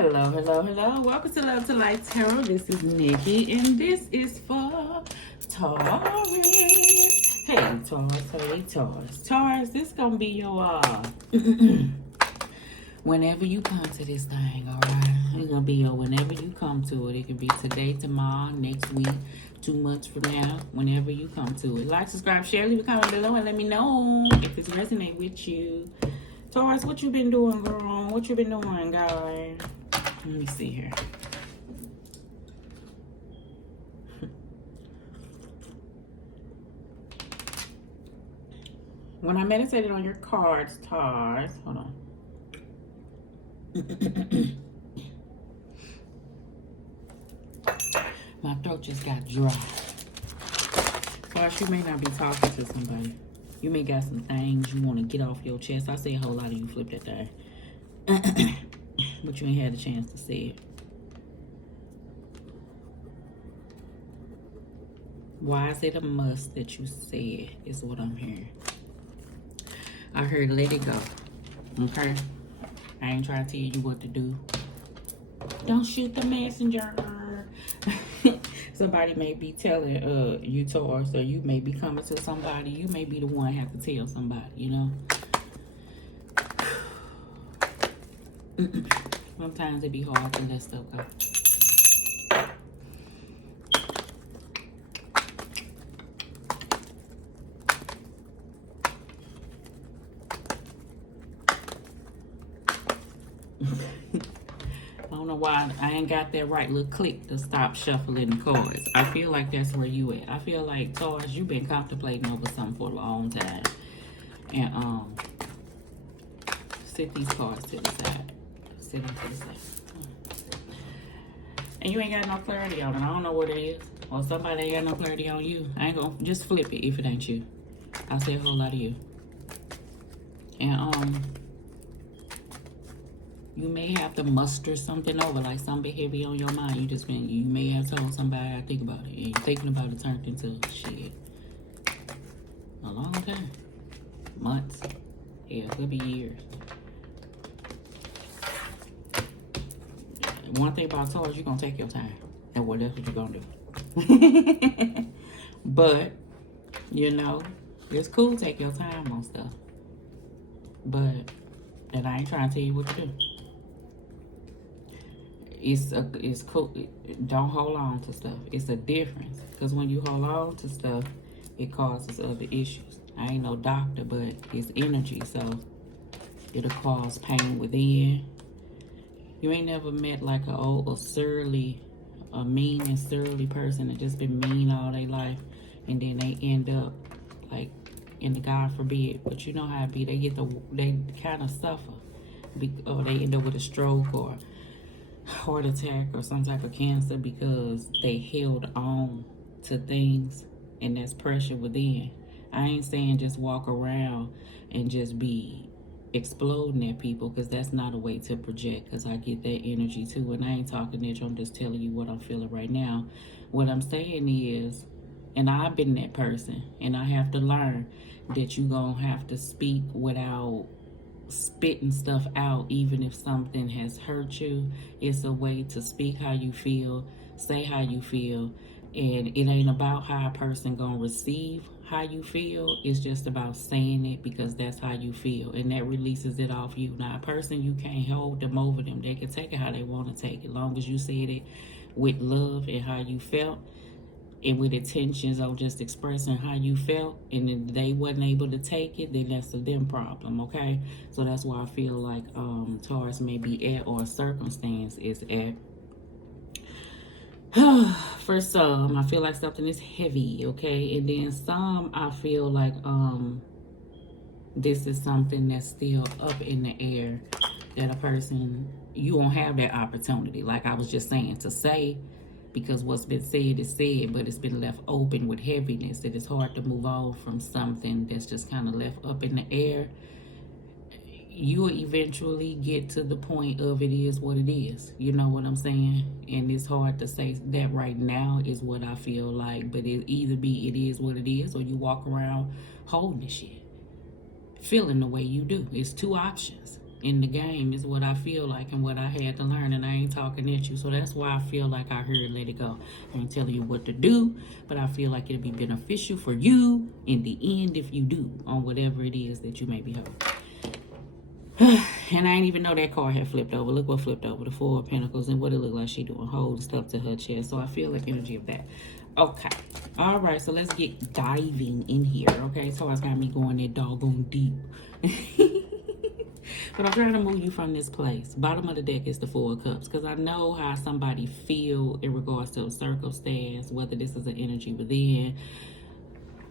Hello, hello, hello. Welcome to Love to Light Tarot. This is Nikki, and this is for Taurus. Hey, Taurus. Hey, Taurus. Taurus, this gonna be your whenever you come to this thing, all right? It's gonna be your whenever you come to it. It can be today, tomorrow, next week, 2 months from now, whenever you come to it. Like, subscribe, share, leave a comment below, and let me know if this resonates with you. Taurus, what you been doing, girl? What you been doing, guy? Let me see here. When I meditated on your cards, Taurus, hold on. My throat just got dry. Taurus, you may not be talking to somebody. You may got some things you want to get off your chest. I see a whole lot of you flip that thing. But you ain't had a chance to say it. Why is it a must that you say it is what I'm hearing. I heard let it go. Okay? I ain't trying to tell you what to do. Don't shoot the messenger. Somebody may be telling you, Taurus, or you may be coming to somebody. You may be the one have to tell somebody, you know? Sometimes it be hard to let stuff go. I don't know why I ain't got that right little click to stop shuffling the cards. I feel like that's where you at. I feel like, Taurus, you've been contemplating over something for a long time. And sit these cards to the side. Sit them to the side. And you ain't got no clarity on it. I don't know what it is. Or somebody ain't got no clarity on you. I ain't gonna just flip it if it ain't you. I say a whole lot of you. And you may have to muster something over, like something heavy on your mind. You may have told somebody, I think about it. And you're thinking about it turned into shit. A long time. Months. Yeah, it could be years. One thing about Taurus, you're going to take your time. And that's what you're going to do. But, you know, it's cool to take your time on stuff. But, and I ain't trying to tell you what to do. It's cool. Don't hold on to stuff. It's a difference. Because when you hold on to stuff, it causes other issues. I ain't no doctor, but it's energy. So, it'll cause pain within. You ain't never met like a mean and surly person that just been mean all their life, and then they end up like, and God forbid, but you know how it be. They kind of suffer, or they end up with a stroke or heart attack or some type of cancer because they held on to things, and that's pressure within. I ain't saying just walk around and just be exploding at people, because that's not a way to project, because I get that energy too, and I ain't talking at you. I'm just telling you what I'm feeling right now. What I'm saying is, and I've been that person, and I have to learn that you gonna have to speak without spitting stuff out. Even if something has hurt you, it's a way to speak how you feel, say how you feel, and it ain't about how a person gonna receive how you feel. It's just about saying it because that's how you feel, and that releases it off you. Now, a person, you can't hold them over them. They can take it how they want to take it, long as you said it with love and how you felt, and with intentions of just expressing how you felt, and if they wasn't able to take it, then that's a them problem, okay? So that's why I feel like Taurus may be at, or a circumstance is at. For some, I feel like something is heavy, okay? And then some, I feel like this is something that's still up in the air, that a person, you won't have that opportunity, like I was just saying, to say, because what's been said is said, but it's been left open with heaviness. It is hard to move on from something that's just kind of left up in the air. You will eventually get to the point of it is what it is. You know what I'm saying? And it's hard to say that right now is what I feel like. But it either be it is what it is, or you walk around holding the shit, feeling the way you do. It's two options. in the game is what I feel like and what I had to learn, and I ain't talking at you. So that's why I feel like I heard let it go. I ain't telling you what to do, but I feel like it'll be beneficial for you in the end if you do on whatever it is that you may be holding. And I didn't even know that card had flipped over. Look what flipped over, the Four of Pentacles, and what it looked like she doing, holding stuff to her chest. So I feel like energy of that. Okay. All right, so let's get diving in here. Okay, so it's got me going that doggone deep. But I'm trying to move you from this place. Bottom of the deck is the Four of Cups, because I know how somebody feel in regards to a circumstance, whether this is an energy within,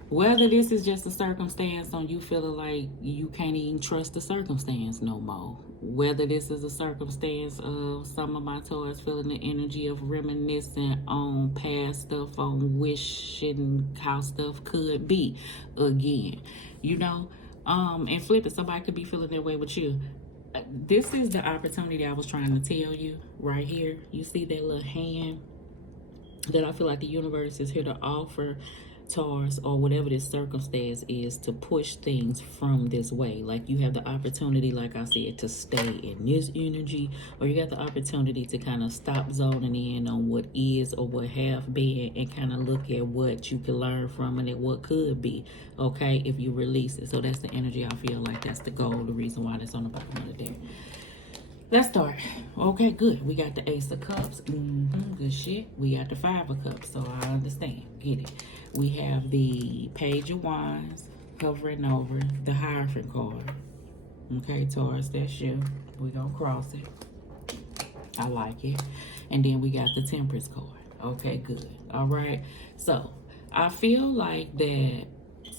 whether this is just a circumstance on you feeling like you can't even trust the circumstance no more. Whether this is a circumstance of some of my Taurus feeling the energy of reminiscing on past stuff, on wishing how stuff could be again. You know? And flip it, somebody could be feeling that way with you. This is the opportunity I was trying to tell you right here. You see that little hand that I feel like the universe is here to offer Taurus, or whatever this circumstance is, to push things from this way. Like you have the opportunity, like I said, to stay in this energy, or you got the opportunity to kind of stop zoning in on what is or what have been and kind of look at what you can learn from it and what could be, okay, if you release it. So that's the energy. I feel like that's the goal, the reason why that's on the bottom of the deck. Let's start. Okay, good. We got the Ace of Cups. Good shit. We got the Five of Cups, so I understand. Get it. We have the Page of Wands hovering over the Hierophant card. Okay, Taurus, that's you. We're going to cross it. I like it. And then we got the Temperance card. Okay, good. All right. So, I feel like that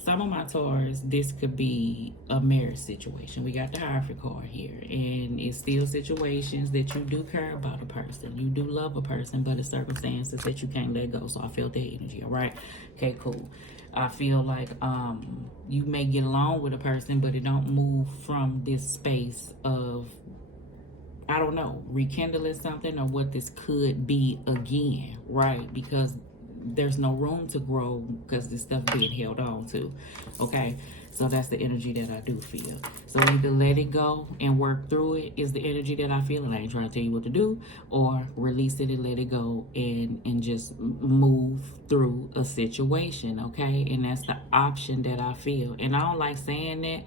some of my Taurus, this could be a marriage situation. We got the Hierophant card here, and it's still situations that you do care about a person, you do love a person, but it's circumstances that you can't let go. So I felt that energy. All right, okay, cool. I feel like you may get along with a person, but it don't move from this space of, I don't know, rekindling something or what this could be again, right? Because there's no room to grow because this stuff being held on to. Okay, so that's the energy that I do feel. So either let it go and work through it is the energy that I feel, and I ain't trying to tell you what to do, or release it and let it go and just move through a situation. Okay, and that's the option that I feel. And I don't like saying that,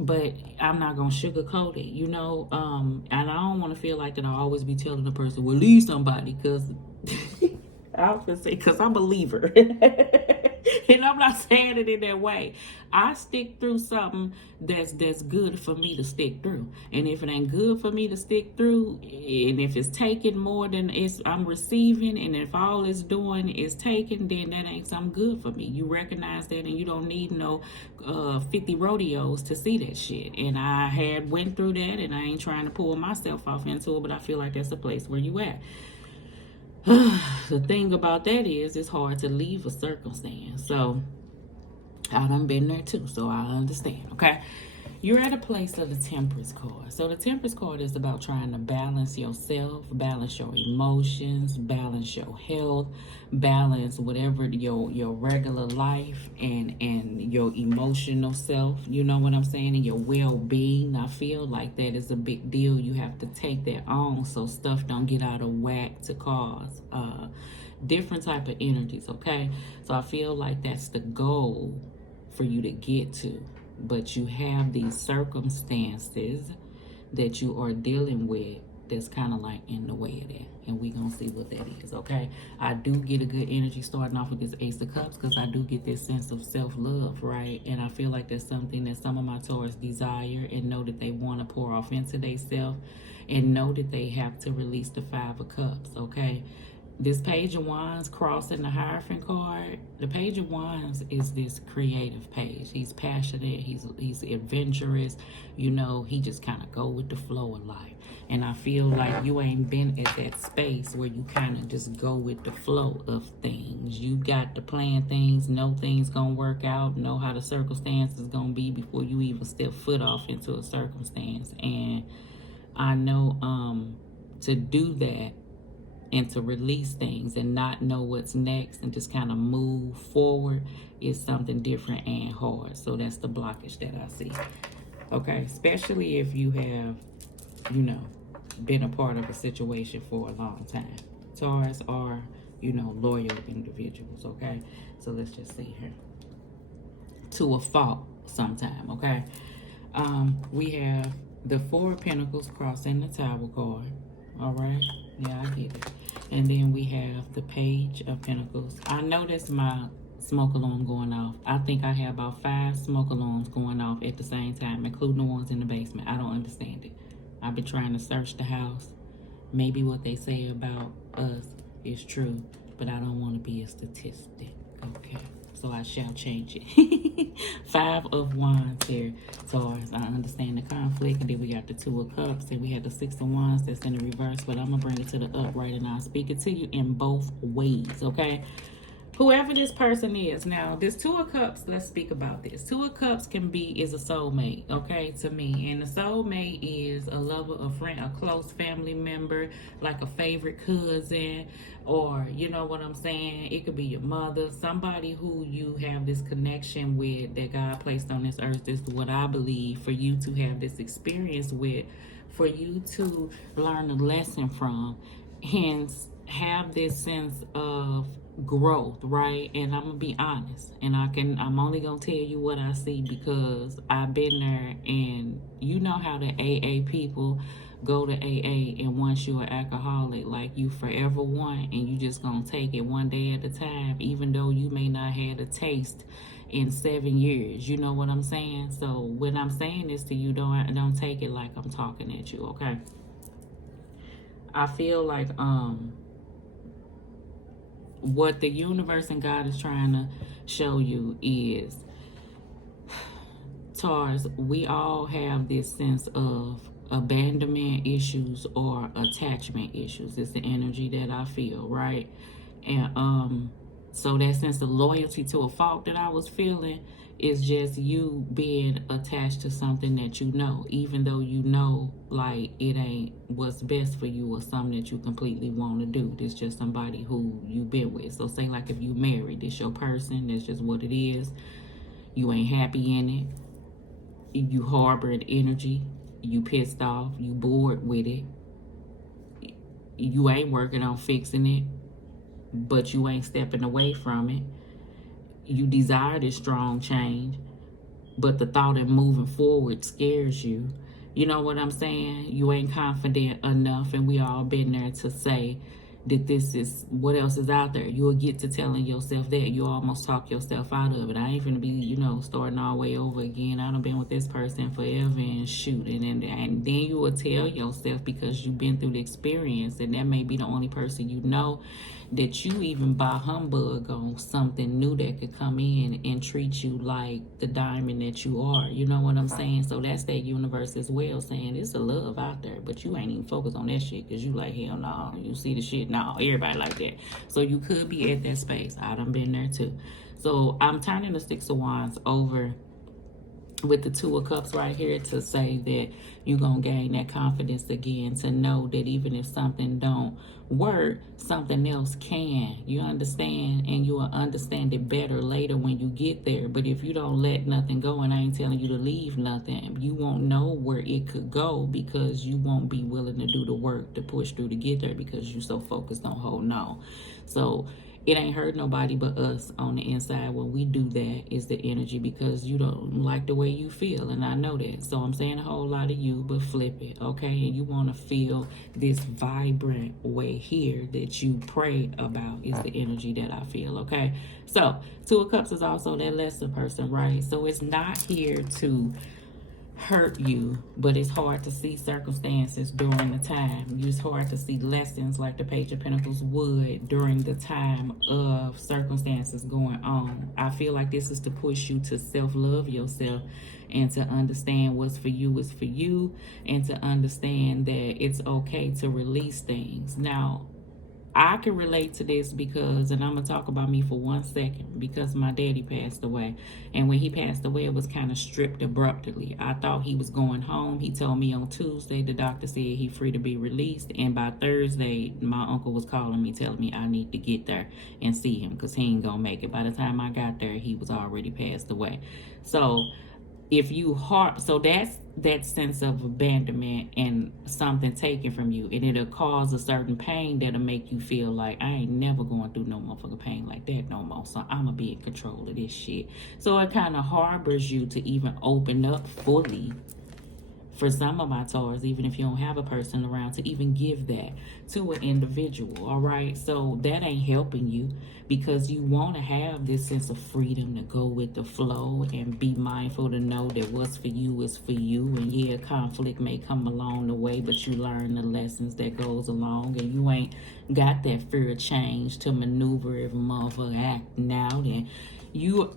but I'm not gonna sugarcoat it, you know. And I don't want to feel like that I always be telling the person, well, leave somebody, because I was gonna say, because I'm a believer. And I'm not saying it in that way. I stick through something that's good for me to stick through. And if it ain't good for me to stick through, and if it's taking more than I'm receiving, and if all it's doing is taking, then that ain't something good for me. You recognize that, and you don't need no 50 rodeos to see that shit. And I had went through that, and I ain't trying to pull myself off into it, but I feel like that's a place where you at. The thing about that is it's hard to leave a circumstance. So I done been there too, so I understand. Okay, you're at a place of the Temperance card. So the Temperance card is about trying to balance yourself, balance your emotions, balance your health, balance whatever your regular life and your emotional self, you know what I'm saying, and your well-being. I feel like that is a big deal. You have to take that on so stuff don't get out of whack to cause different type of energies. Okay, so I feel like that's the goal for you to get to. But you have these circumstances that you are dealing with that's kind of like in the way of that. And we're going to see what that is, okay? I do get a good energy starting off with this Ace of Cups, because I do get this sense of self-love, right? And I feel like that's something that some of my Taurus desire and know that they want to pour off into themselves, and know that they have to release the Five of Cups, okay? This Page of Wands crossing the Hierophant card. The Page of Wands is this creative page. He's passionate. He's adventurous. You know, he just kind of go with the flow of life. And I feel like you ain't been at that space where you kind of just go with the flow of things. You got to plan things, know things gonna work out, know how the circumstance is gonna be before you even step foot off into a circumstance. And I know to do that, and to release things and not know what's next and just kind of move forward is something different and hard. So that's the blockage that I see. Okay, especially if you have, you know, been a part of a situation for a long time. Taurus are, you know, loyal individuals. Okay, so let's just see here. To a fault sometime. Okay, we have the Four of Pentacles crossing the Tower card. All right, yeah, I get it. And then we have the Page of Pentacles. I know that's my smoke alarm going off. I think I have about 5 smoke alarms going off at the same time, including the ones in the basement. I don't understand it. I've been trying to search the house. Maybe what they say about us is true, but I don't want to be a statistic. Okay, so I shall change it. 5 of Wands here, Taurus. I understand the conflict, and then we got the 2 of Cups, and we have the 6 of Wands that's in the reverse, but I'm going to bring it to the upright, and I'll speak it to you in both ways, okay? Whoever this person is. Now, this 2 of Cups, let's speak about this. 2 of Cups is a soulmate, okay, to me. And a soulmate is a lover, a friend, a close family member, like a favorite cousin, or, you know what I'm saying? It could be your mother, somebody who you have this connection with that God placed on this earth. This is what I believe, for you to have this experience with, for you to learn a lesson from, hence have this sense of growth, right? And I'm gonna be honest, and I'm only gonna tell you what I see, because I've been there. And you know how the AA people go to AA, and once you're an alcoholic, like, you forever one, and you just gonna take it one day at a time, even though you may not have a taste in 7 years. You know what I'm saying? So when I'm saying this to you, don't take it like I'm talking at you, okay? I feel like what the universe and God is trying to show you is, Taurus, we all have this sense of abandonment issues or attachment issues. It's the energy that I feel, right? And so that sense of loyalty to a fault that I was feeling is just you being attached to something that you know, even though you know, like, it ain't what's best for you, or something that you completely want to do. This just somebody who you been with. So say, like, if you married, this your person, that's just what it is. You ain't happy in it. You harboring energy. You pissed off. You bored with it. You ain't working on fixing it, but you ain't stepping away from it. You desire this strong change, but the thought of moving forward scares you. You know what I'm saying? You ain't confident enough, and we all been there to say that this is what else is out there. You'll get to telling yourself that. You almost talk yourself out of it. I ain't gonna be, you know, starting all the way over again. I done been with this person forever, and shoot. And then you will tell yourself, because you've been through the experience, and that may be the only person you know, that you even buy humbug on something new that could come in and treat you like the diamond that you are. You know what I'm saying? So that's that universe as well, saying it's a love out there, but you ain't even focused on that shit, because you like, hell no. You see the shit? No, everybody like that. So you could be at that space. I done been there too. So I'm turning the 6 of Wands over with the 2 of Cups right here, to say that you're going to gain that confidence again, to know that even if something don't work, something else can. You understand? And you will understand it better later when you get there. But if you don't let nothing go, and I ain't telling you to leave nothing, you won't know where it could go, because you won't be willing to do the work to push through to get there, because you're so focused on holding on. So it ain't hurt nobody but us on the inside when we do that, is the energy, because you don't like the way you feel, and I know that. So I'm saying a whole lot of you, but flip it, okay? And you want to feel this vibrant way here that you pray about, is the energy that I feel, okay? So 2 of Cups is also that lesser person, right? So it's not here to hurt you, but it's hard to see circumstances during the time. It's hard to see lessons, like the Page of Pentacles would, during the time of circumstances going on. I feel like this is to push you to self-love yourself, and to understand what's for you is for you, and to understand that it's okay to release things. Now, I can relate to this because, and I'm going to talk about me for 1 second, because my daddy passed away. And when he passed away, it was kind of stripped abruptly. I thought he was going home. He told me on Tuesday, the doctor said he free to be released. And by Thursday, my uncle was calling me, telling me I need to get there and see him, because he ain't going to make it. By the time I got there, he was already passed away. So if you harp, so that's that sense of abandonment and something taken from you, and it'll cause a certain pain that'll make you feel like I ain't never going through no motherfucking pain like that no more, so I'm gonna be in control of this shit. So it kind of harbors you to even open up fully. For some of my Taurus, even if you don't have a person around, to even give that to an individual, all right? So that ain't helping you, because you want to have this sense of freedom to go with the flow and be mindful to know that what's for you is for you. And yeah, conflict may come along the way, but you learn the lessons that goes along, and you ain't got that fear of change to maneuver if a motherfucker acting out. And you,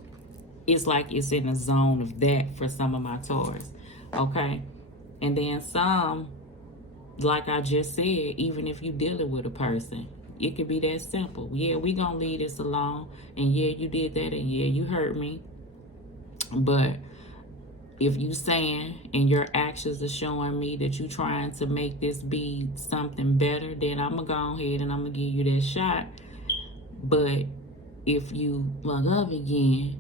it's like it's in a zone of that for some of my Taurus, okay? And then some, like I just said, even if you dealing with a person, it could be that simple. Yeah, we gonna leave this alone. And yeah, you did that. And yeah, you hurt me. But if you saying and your actions are showing me that you trying to make this be something better, then I'm gonna go ahead and I'm gonna give you that shot. But if you mug up again,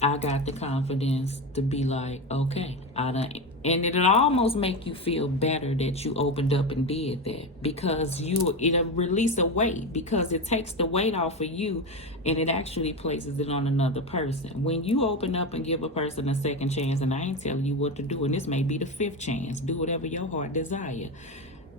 I got the confidence to be like, okay, I done, and it'll almost make you feel better that you opened up and did that, because it'll release a weight, because it takes the weight off of you and it actually places it on another person. When you open up and give a person a second chance, and I ain't telling you what to do, and this may be the 5th chance, do whatever your heart desire.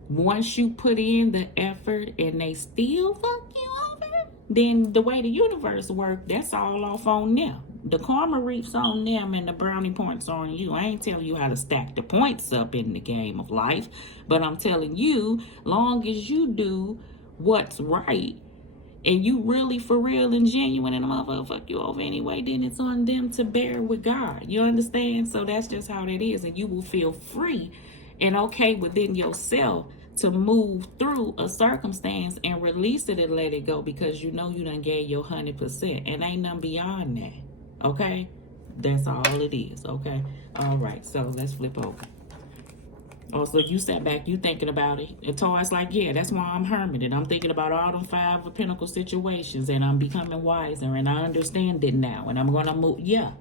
Once you put in the effort and they still fuck you over, then the way the universe works, that's all off on them. The karma reaps on them and the brownie points on you. I ain't telling you how to stack the points up in the game of life, but I'm telling you, long as you do what's right and you really for real and genuine and the motherfucker fuck you over anyway, then it's on them to bear with God. You understand? So that's just how that is, and you will feel free and okay within yourself to move through a circumstance and release it and let it go, because you know you done gave your 100%, and ain't nothing beyond that. Okay, that's all it is. Okay, all right, so let's flip over. Also, you sat back, you thinking about it. And Taurus like, yeah, that's why I'm hermiting. I'm thinking about all them 5 of Pentacles situations, and I'm becoming wiser, and I understand it now, and I'm gonna move. Yeah.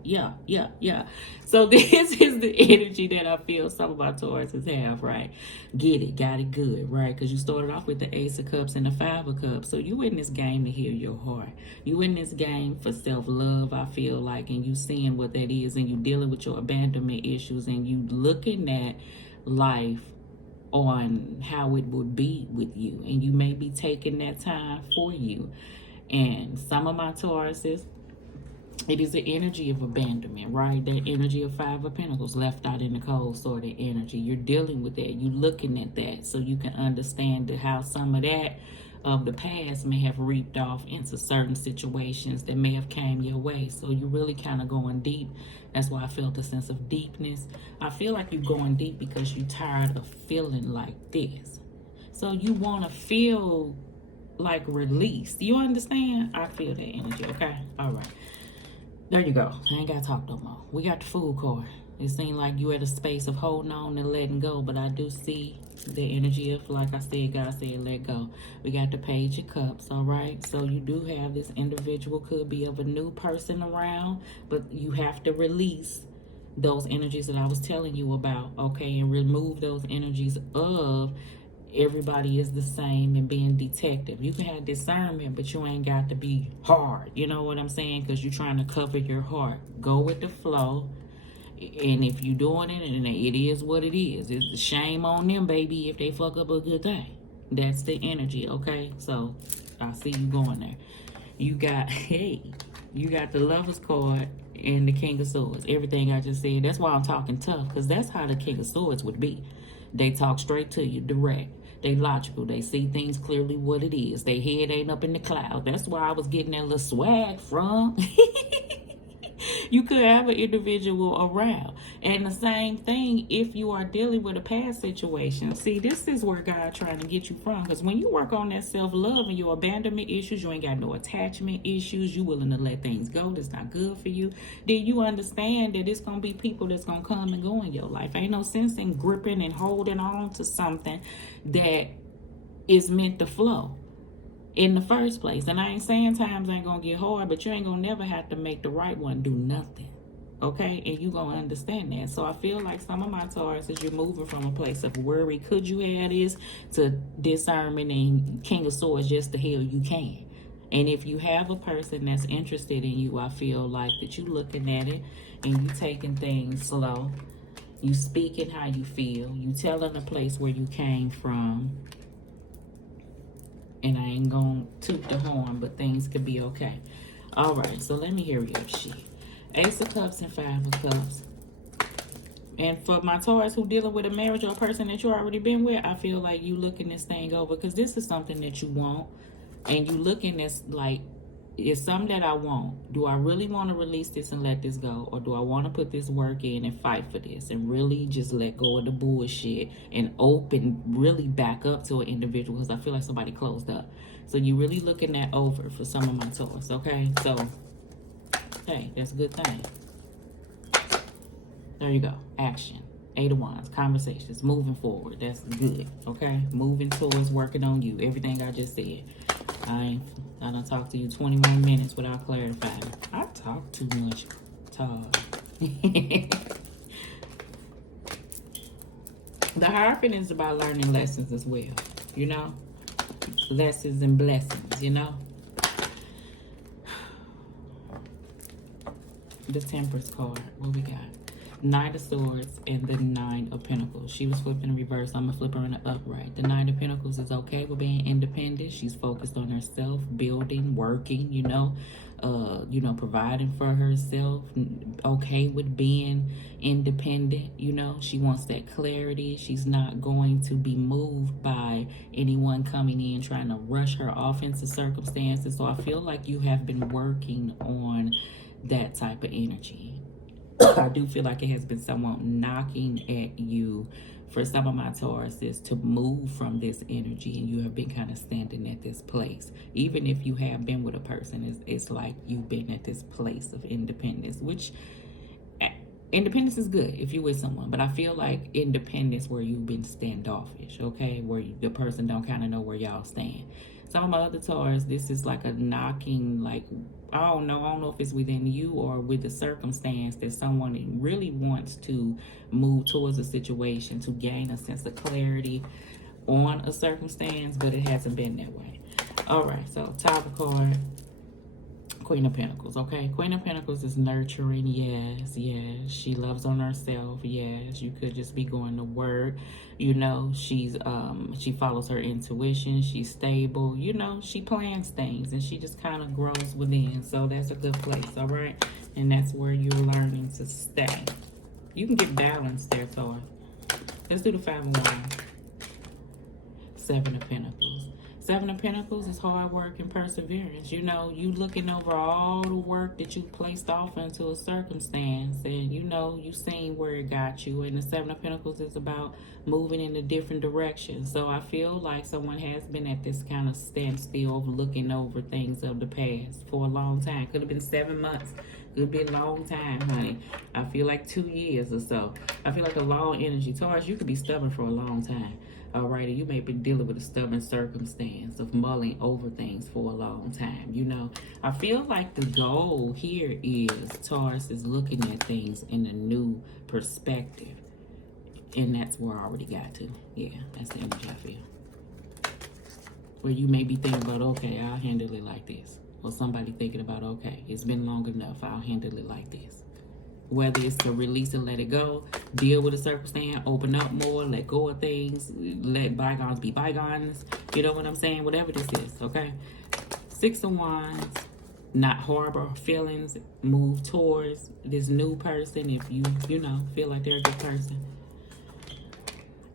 So this is the energy that I feel some of my Tauruses have, right? Get it, got it good, right? Because you started off with the Ace of Cups and the 5 of Cups. So you in this game to heal your heart. You in this game for self-love, I feel like, and you seeing what that is, and you dealing with your abandonment issues, and you looking at life on how it would be with you, and you may be taking that time for you. And some of my Tauruses, it is the energy of abandonment, right? The energy of 5 of Pentacles, left out in the cold sort of energy. You're dealing with that. You're looking at that so you can understand how some of that of the past may have reaped off into certain situations that may have came your way. So you're really kind of going deep. That's why I felt a sense of deepness. I feel like you're going deep because you're tired of feeling like this. So you want to feel like released. You understand? I feel that energy, okay? All right. There you go. I ain't got to talk no more. We got the Fool card. It seems like you at a space of holding on and letting go, but I do see the energy of, like I said, God said, let go. We got the Page of Cups, all right? So you do have this individual, could be of a new person around, but you have to release those energies that I was telling you about, okay? And remove those energies of everybody is the same and being detective. You can have discernment, but you ain't got to be hard. You know what I'm saying? Because you're trying to cover your heart. Go with the flow. And if you're doing it, and it is what it is. It's the shame on them, baby, if they fuck up a good thing. That's the energy, okay? So I see you going there. You got, you got the Lover's card and the King of Swords. Everything I just said. That's why I'm talking tough, because that's how the King of Swords would be. They talk straight to you, direct. They logical. They see things clearly what it is. Their head ain't up in the cloud. That's where I was getting that little swag from. You could have an individual around. And the same thing if you are dealing with a past situation. See, this is where God trying to get you from. Because when you work on that self-love and your abandonment issues, you ain't got no attachment issues, you willing to let things go that's not good for you, then you understand that it's going to be people that's going to come and go in your life. Ain't no sense in gripping and holding on to something that is meant to flow in the first place. And I ain't saying times ain't gonna get hard, but you ain't gonna never have to make the right one do nothing. okay? And you gonna understand that. So I feel like some of my Taurus is you're moving from a place of worry. Could you have this to discernment and King of Swords, just the hell you can. And if you have a person that's interested in you, I feel like that you looking at it and you taking things slow. You speaking how you feel. You telling the place where you came from. And I ain't gonna toot the horn, but things could be okay. All right, so let me hear your shit. Ace of Cups and Five of Cups. And for my Taurus who dealing with a marriage or a person that you already been with, I feel like you looking this thing over because this is something that you want. And you looking this like, it's something that I want. Do I really want to release this and let this go? Or do I want to put this work in and fight for this and really just let go of the bullshit and open, really back up to an individual? Because I feel like somebody closed up. So you really looking that over for some of my Taurus, okay? So, hey, that's a good thing. There you go. Action. Eight of Wands. Conversations. Moving forward. That's good, okay? Moving towards working on you. Everything I just said. I done talked to you 21 minutes without clarifying. I talk too much, Todd. The Hierophant is about learning lessons as well, you know? Lessons and blessings, you know? The Temperance card. What we got? Knight of Swords and the Nine of Pentacles. She was flipping in reverse. I'm gonna flip her in the upright. The Nine of Pentacles is okay with being independent. She's focused on herself, building, working, you know, providing for herself, okay with being independent, you know. She wants that clarity. She's not going to be moved by anyone coming in trying to rush her off into circumstances. So I feel like you have been working on that type of energy. I do feel like it has been someone knocking at you for some of my Tauruses to move from this energy, and you have been kind of standing at this place. Even if you have been with a person, it's like you've been at this place of independence, which independence is good if you're with someone, but I feel like independence where you've been standoffish, okay, where the person don't kind of know where y'all stand. Some of my other Taurus, this is like a knocking, like, I don't know if it's within you or with the circumstance that someone really wants to move towards a situation to gain a sense of clarity on a circumstance, but it hasn't been that way. All right, so top of card, Queen of Pentacles, okay? Queen of Pentacles is nurturing, yes. She loves on herself, yes. You could just be going to work, you know. She follows her intuition. She's stable, you know. She plans things, and she just kind of grows within. So that's a good place, all right? And that's where you're learning to stay. You can get balanced there, Taurus. Let's do the Five of Wands. Seven of Pentacles. Seven of Pentacles is hard work and perseverance. You know, you looking over all the work that you placed off into a circumstance, and you know, you seen where it got you. And the Seven of Pentacles is about moving in a different direction. So I feel like someone has been at this kind of standstill of looking over things of the past for a long time. Could have been 7 months. Could be a long time, honey. I feel like 2 years or so. I feel like a long energy. Taurus, you could be stubborn for a long time. Alrighty, you may be dealing with a stubborn circumstance of mulling over things for a long time. You know, I feel like the goal here is Taurus is looking at things in a new perspective. And that's where I already got to. Yeah, that's the energy I feel. Where you may be thinking about, okay, I'll handle it like this. Or somebody thinking about, okay, it's been long enough, I'll handle it like this. Whether it's to release and let it go, deal with a circumstance, open up more, let go of things, let bygones be bygones. You know what I'm saying? Whatever this is, okay? Six of Wands, not harbor feelings, move towards this new person if you know, feel like they're a good person.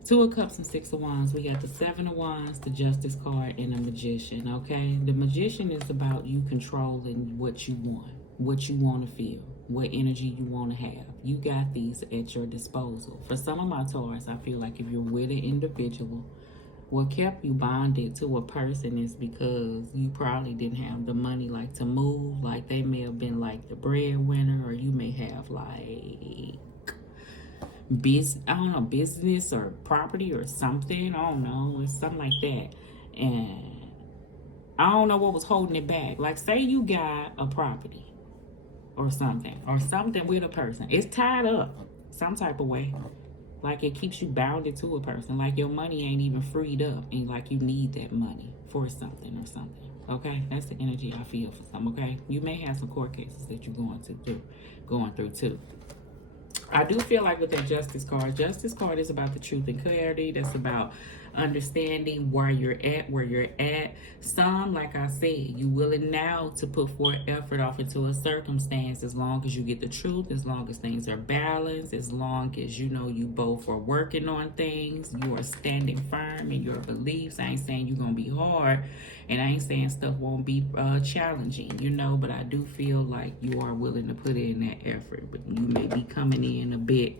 Two of Cups and Six of Wands. We got the Seven of Wands, the Justice card, and the Magician, okay? The Magician is about you controlling what you want to feel, what energy you want to have. You got these at your disposal. For some of my Taurus, I feel like if you're with an individual, what kept you bonded to a person is because you probably didn't have the money like to move, like they may have been like the breadwinner, or you may have like business or property or something. I don't know. It's something like that. And I don't know what was holding it back. Like, say you got a property or something with a person. It's tied up some type of way. Like it keeps you bounded to a person. Like your money ain't even freed up, and like you need that money for something or something. Okay, that's the energy I feel for some. Okay, you may have some court cases that you're going through too. I do feel like with that justice card is about the truth and clarity. That's about understanding where you're at. Some, like I said, you willing now to put forth effort off into a circumstance as long as you get the truth, as long as things are balanced, as long as you know you both are working on things, you are standing firm in your beliefs. I ain't saying you're gonna be hard, and I ain't saying stuff won't be challenging, but I do feel like you are willing to put in that effort, but you may be coming in a bit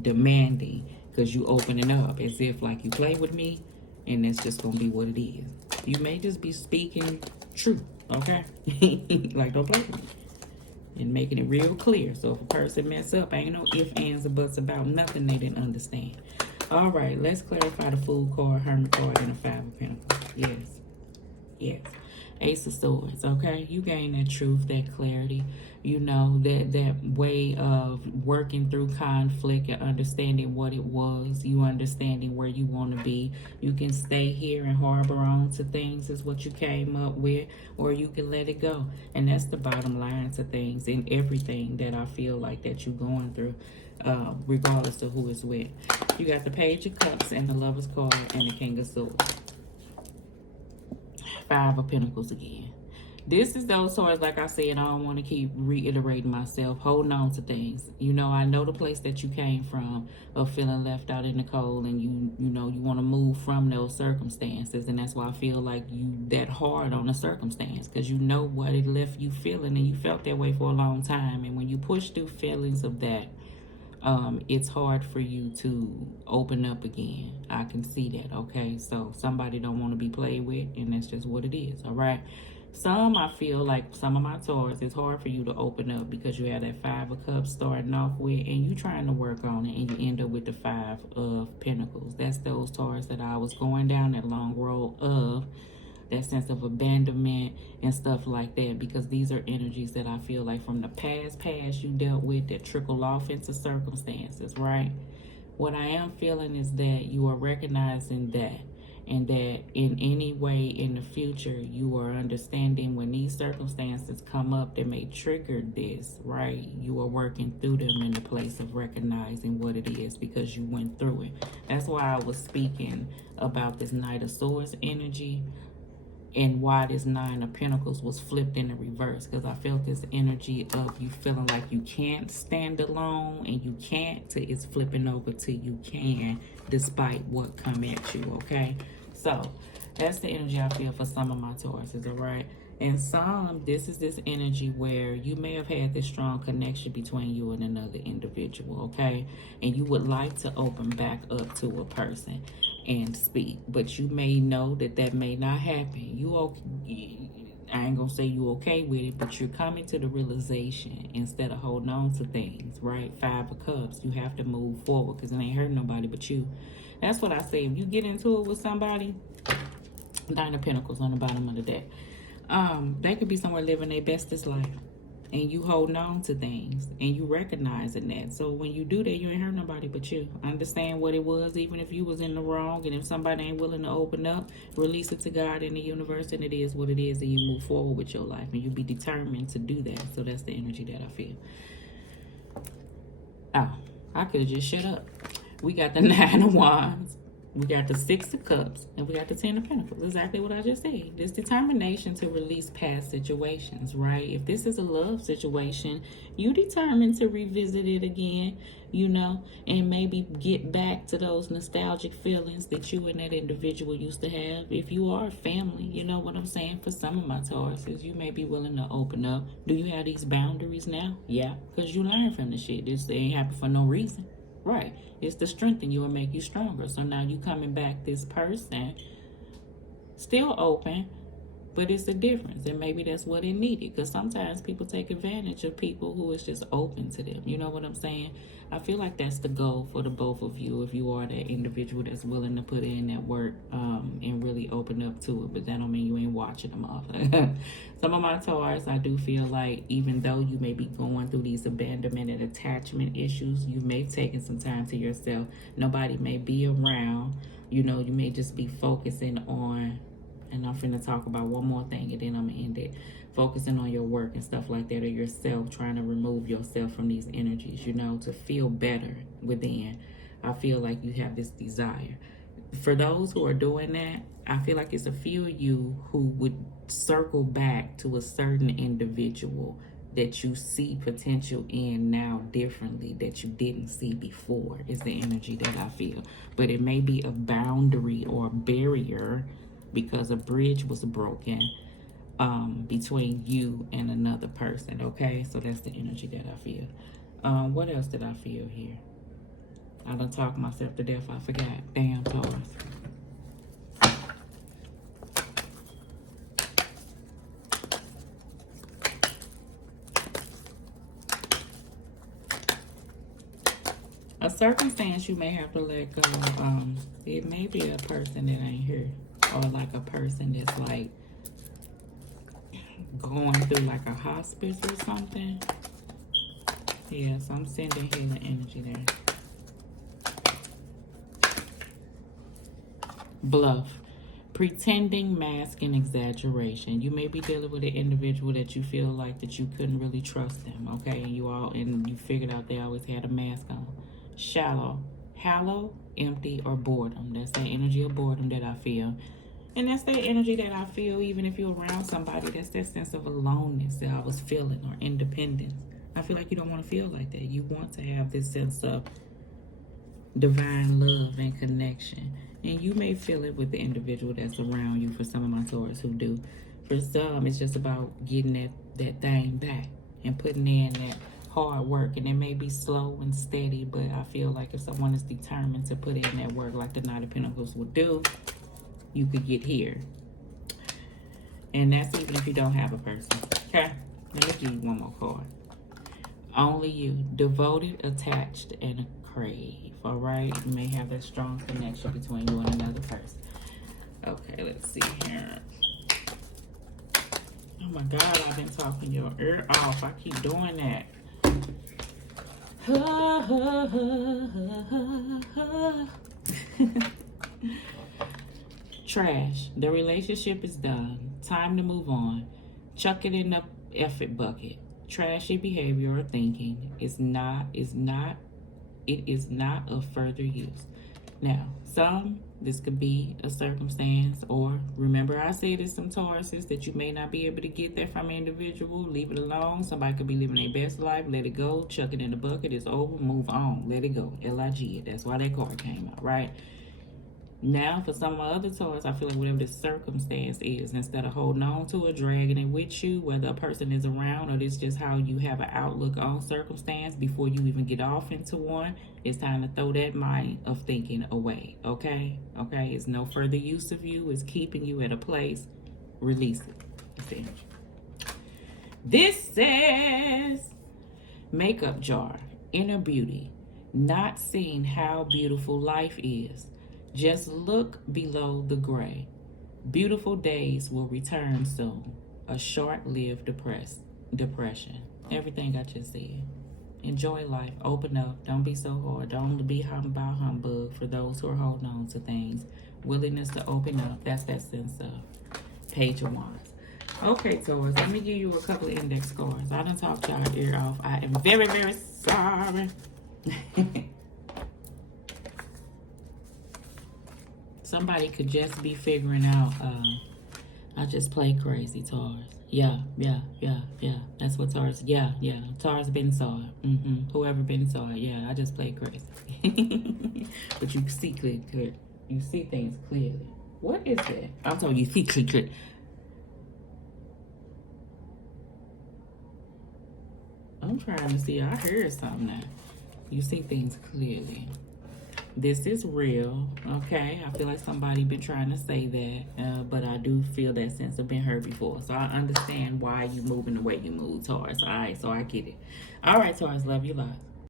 demanding because you opening up as if like you play with me and that's just gonna be what it is. You may just be speaking truth, okay? Like don't play with me and making it real clear. So if a person mess up, ain't no ifs, ands, or buts about nothing they didn't understand. All right, let's clarify the Fool card, Hermit card, and the Five of Pentacles. Yes. Ace of Swords, okay? You gain that truth, that clarity, that way of working through conflict and understanding what it was, you understanding where you want to be. You can stay here and harbor on to things is what you came up with, or you can let it go. And that's the bottom line to things and everything that I feel like that you're going through, regardless of who it's with. You got the Page of Cups and the Lover's card and the King of Swords. Five of Pentacles again. This is those swords, like I said, I don't want to keep reiterating myself, holding on to things. I know the place that you came from of feeling left out in the cold, and you want to move from those circumstances, and that's why I feel like you that hard on the circumstance, because you know what it left you feeling, and you felt that way for a long time, and when you push through feelings of that, it's hard for you to open up again. I can see that, okay? So somebody don't want to be played with, and that's just what it is, all right? I feel like some of my Taurus, it's hard for you to open up because you have that Five of Cups starting off with, and you trying to work on it, and you end up with the Five of Pentacles. That's those Taurus that I was going down that long road of, that sense of abandonment and stuff like that, because these are energies that I feel like from the past you dealt with that trickle off into circumstances, right? What I am feeling is that you are recognizing that, and that in any way in the future you are understanding when these circumstances come up that may trigger this, right? You are working through them in the place of recognizing what it is because you went through it. That's why I was speaking about this Knight of Swords energy, and why this Nine of Pentacles was flipped in the reverse, because I felt this energy of you feeling like you can't stand alone, and you can't, to it's flipping over to you can, despite what come at you, okay? So that's the energy I feel for some of my Tauruses, all right? And some, this is this energy where you may have had this strong connection between you and another individual, okay? And you would like to open back up to a person and speak, but you may know that may not happen. I ain't gonna say you okay with it, but you're coming to the realization instead of holding on to things, right? Five of Cups, you have to move forward because it ain't hurting nobody but you. That's what I say. If you get into it with somebody, Nine of Pentacles on the bottom of the deck, they could be somewhere living their bestest life, and you holding on to things, and you recognizing that. So when you do that, you ain't hurt nobody but you. Understand what it was, even if you was in the wrong, and if somebody ain't willing to open up, release it to God in the universe, and it is what it is, and you move forward with your life, and you be determined to do that. So that's the energy that I feel. Oh, I could have just shut up. We got the Nine of Wands, we got the Six of Cups, and we got the Ten of Pentacles. Exactly what I just said. This determination to release past situations, right? If this is a love situation, you determined to revisit it again, and maybe get back to those nostalgic feelings that you and that individual used to have. If you are a family, you know what I'm saying? For some of my Tauruses, you may be willing to open up. Do you have these boundaries now? Yeah, because you learn from the shit. This ain't happen for no reason. Right. It's to strengthen you and make you stronger. So now you coming back, this person, still open, But it's a difference, and maybe that's what it needed. Because sometimes people take advantage of people who is just open to them. You know what I'm saying? I feel like that's the goal for the both of you. If you are that individual that's willing to put in that work and really open up to it, but that don't mean you ain't watching them off. Some of my Taurus, I do feel like even though you may be going through these abandonment and attachment issues, you may have taken some time to yourself. Nobody may be around. You know, you may just be focusing on, and I'm finna talk about one more thing and then I'm gonna end it. Focusing on your work and stuff like that, or yourself, trying to remove yourself from these energies, you know, to feel better within. I feel like you have this desire. For those who are doing that, I feel like it's a few of you who would circle back to a certain individual that you see potential in now differently that you didn't see before, is the energy that I feel. But it may be a boundary or a barrier because a bridge was broken between you and another person, okay? So that's the energy that I feel. What else did I feel here? I done talked myself to death. I forgot. Damn, Taurus. A circumstance you may have to let go of. It may be a person that ain't here, or like a person that's like going through like a hospice or something. Yes, I'm sending healing energy there. Bluff. Pretending, mask, and exaggeration. You may be dealing with an individual that you feel like that you couldn't really trust them, okay? And you figured out they always had a mask on. Shallow, hollow, empty, or boredom. That's that energy of boredom that I feel. And that's that energy that I feel even if you're around somebody. That's that sense of aloneness that I was feeling, or independence. I feel like you don't want to feel like that. You want to have this sense of divine love and connection. And you may feel it with the individual that's around you. For some of my Taurus who do. For some, it's just about getting that thing back and putting in that hard work. And it may be slow and steady, but I feel like if someone is determined to put in that work like the Knight of Pentacles would do, you could get here. And that's even if you don't have a person. Okay? Let me give you one more card. Only you. Devoted, attached, and crave. Alright? You may have that strong connection between you and another person. Okay, let's see here. Oh my God, I've been talking your ear off. I keep doing that. Trash. The relationship is done. Time to move on. Chuck it in the effort bucket. Trashy behavior or thinking it is not of further use. Now, this could be a circumstance, or remember I said there's some Tauruses that you may not be able to get that from an individual. Leave it alone. Somebody could be living their best life. Let it go. Chuck it in the bucket. It's over. Move on. Let it go. L-I-G. That's why that card came out, right? Now, for some of my other Taurus, I feel like whatever the circumstance is, instead of holding on to it, dragging it with you, whether a person is around or this just how you have an outlook on circumstance before you even get off into one, it's time to throw that mind of thinking away, okay? Okay? It's no further use of you. It's keeping you at a place. Release it. This says makeup jar, inner beauty, not seeing how beautiful life is. Just look below the gray. Beautiful days will return soon. A short-lived depression. Everything I just said. Enjoy life. Open up. Don't be so hard. Don't be about humbug for those who are holding on to things. Willingness to open up. That's that sense of Page of Wands. Okay, Taurus. Let me give you a couple of index cards. I done talked y'all ear off. I am very, very sorry. Somebody could just be figuring out, I just play crazy, Taurus. Yeah. That's what Taurus, yeah. Taurus been saw it. Whoever been saw it, yeah, I just play crazy. But you see clear. You see things clearly. What is that? I'm telling you, see clear. I'm trying to see, I heard something now. You see things clearly. This is real, okay? I feel like somebody been trying to say that, but I do feel that sense of being hurt before. So I understand why you moving the way you move, Taurus. All right, so I get it. All right, Taurus, love you lots.